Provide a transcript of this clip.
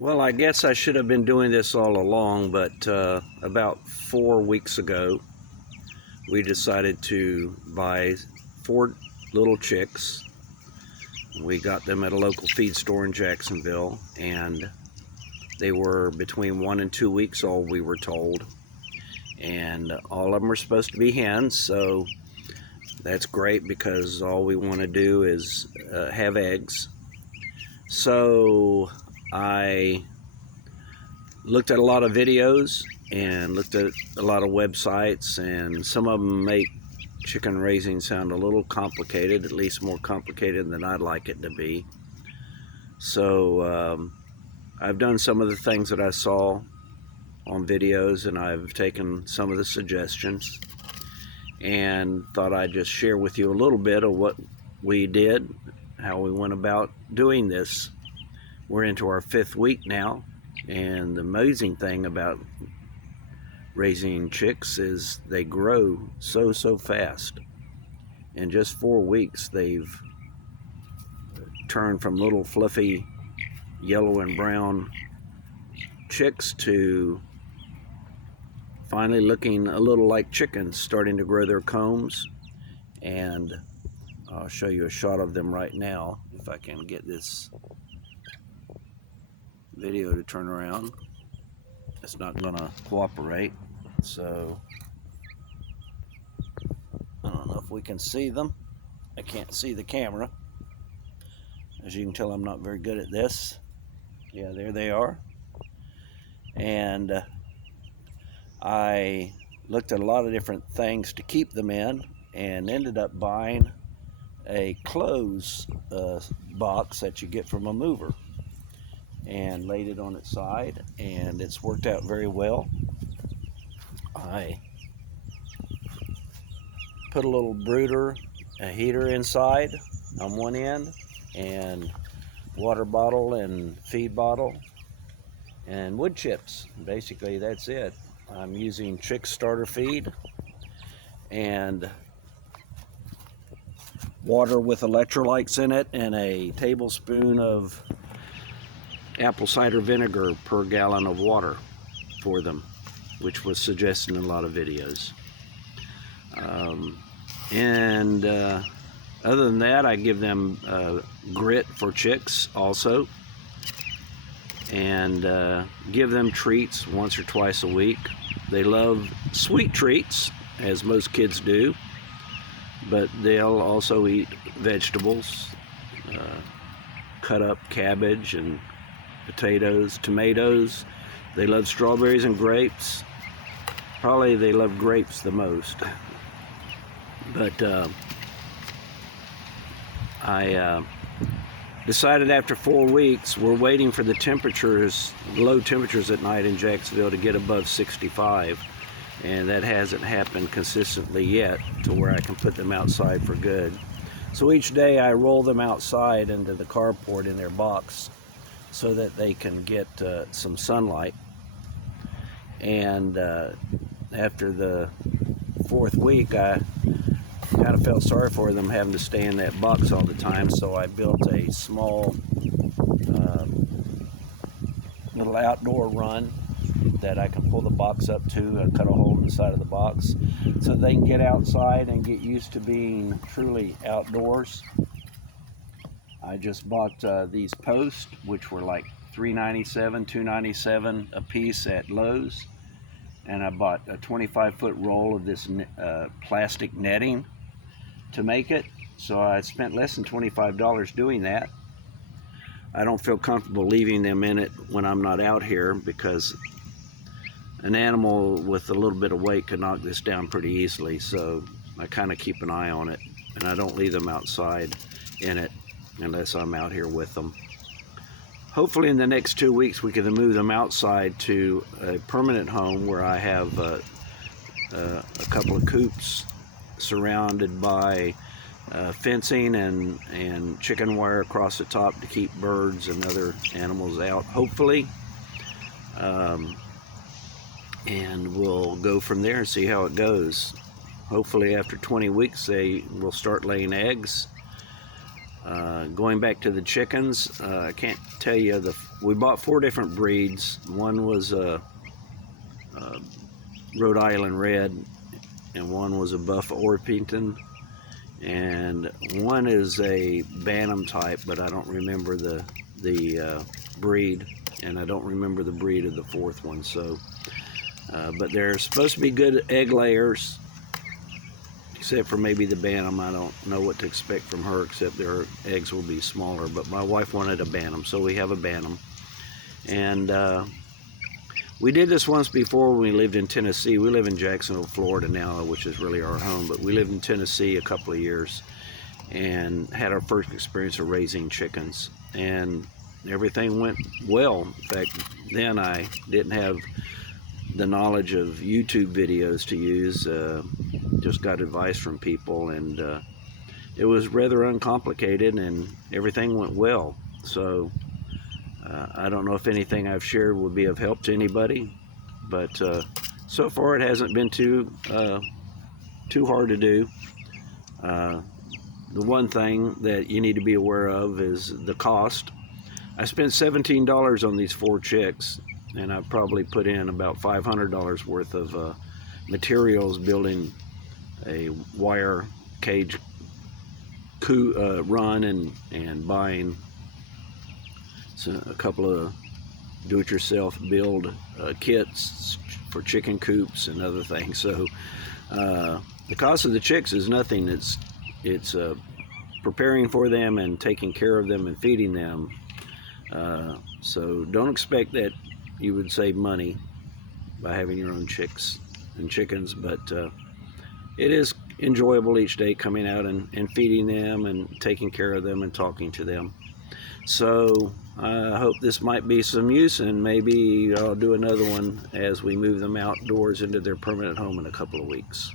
Well, I guess I should have been doing this all along, but about 4 weeks ago, we decided to buy 4 little chicks. We got them at a local feed store in Jacksonville, and they were between 1 and 2 weeks old, we were told. And all of them are supposed to be hens, so that's great because all we want to do is have eggs. So I looked at a lot of videos and looked at a lot of websites, and some of them make chicken raising sound a little complicated, at least more complicated than I'd like it to be. So I've done some of the things that I saw on videos, and I've taken some of the suggestions and thought I'd just share with you a little bit of what we did, how we went about doing this. We're into our 5th week now, and the amazing thing about raising chicks is they grow so fast. In just 4 weeks, they've turned from little fluffy yellow and brown chicks to finally looking a little like chickens, starting to grow their combs. And I'll show you a shot of them right now if I can get this video to turn around. It's not gonna cooperate, so I don't know if we can see them. I can't see the camera. As you can tell, I'm not very good at this. Yeah, there they are. And I looked at a lot of different things to keep them in, and ended up buying a clothes box that you get from a mover, and laid it on its side, and it's worked out very well. I put a little brooder, a heater inside on one end, and water bottle and feed bottle and wood chips. Basically, that's it. I'm using chick starter feed and water with electrolytes in it, and a tablespoon of apple cider vinegar per gallon of water for them, which was suggested in a lot of videos. Other than that, I give them grit for chicks also, and give them treats once or twice a week. They love sweet treats, as most kids do, but they'll also eat vegetables, cut up cabbage and potatoes, tomatoes. They love strawberries and grapes. Probably they love grapes the most. But I decided after 4 weeks, we're waiting for the temperatures, low temperatures at night in Jacksonville, to get above 65. And that hasn't happened consistently yet to where I can put them outside for good. So each day I roll them outside into the carport in their box so that they can get some sunlight. And after the 4th week, I kind of felt sorry for them having to stay in that box all the time, so I built a small little outdoor run that I can pull the box up to and cut a hole in the side of the box so they can get outside and get used to being truly outdoors. I just bought these posts, which were like $3.97, $2.97 a piece at Lowe's, and I bought a 25-foot roll of this plastic netting to make it. So I spent less than $25 doing that. I don't feel comfortable leaving them in it when I'm not out here, because an animal with a little bit of weight could knock this down pretty easily, so I kind of keep an eye on it, and I don't leave them outside in it unless I'm out here with them. Hopefully in the next 2 weeks we can move them outside to a permanent home where I have a couple of coops surrounded by fencing and chicken wire across the top to keep birds and other animals out, hopefully. And we'll go from there and see how it goes. Hopefully after 20 weeks they will start laying eggs. Going back to the chickens, I can't tell you the we bought 4 different breeds. One was a Rhode Island Red, and one was a Buff Orpington, and one is a Bantam type, but I don't remember the breed, and I don't remember the breed of the 4th one. So, but they're supposed to be good egg layers, except for maybe the Bantam. I don't know what to expect from her, except their eggs will be smaller. But my wife wanted a Bantam, so we have a Bantam. And we did this once before when we lived in Tennessee. We live in Jacksonville, Florida now, which is really our home, but we lived in Tennessee a couple of years and had our first experience of raising chickens. And everything went well. In fact, then I didn't have the knowledge of YouTube videos to use, just got advice from people, and it was rather uncomplicated and everything went well. So I don't know if anything I've shared would be of help to anybody, but so far it hasn't been too hard to do. The one thing that you need to be aware of is the cost. I spent $17 on these 4 chicks, and I probably put in about $500 worth of materials building a wire cage run and buying a couple of do-it-yourself build kits for chicken coops and other things. So the cost of the chicks is nothing. It's preparing for them and taking care of them and feeding them. So don't expect that you would save money by having your own chicks and chickens, but it is enjoyable each day coming out and feeding them and taking care of them and talking to them. So I hope this might be some use, and maybe I'll do another one as we move them outdoors into their permanent home in a couple of weeks.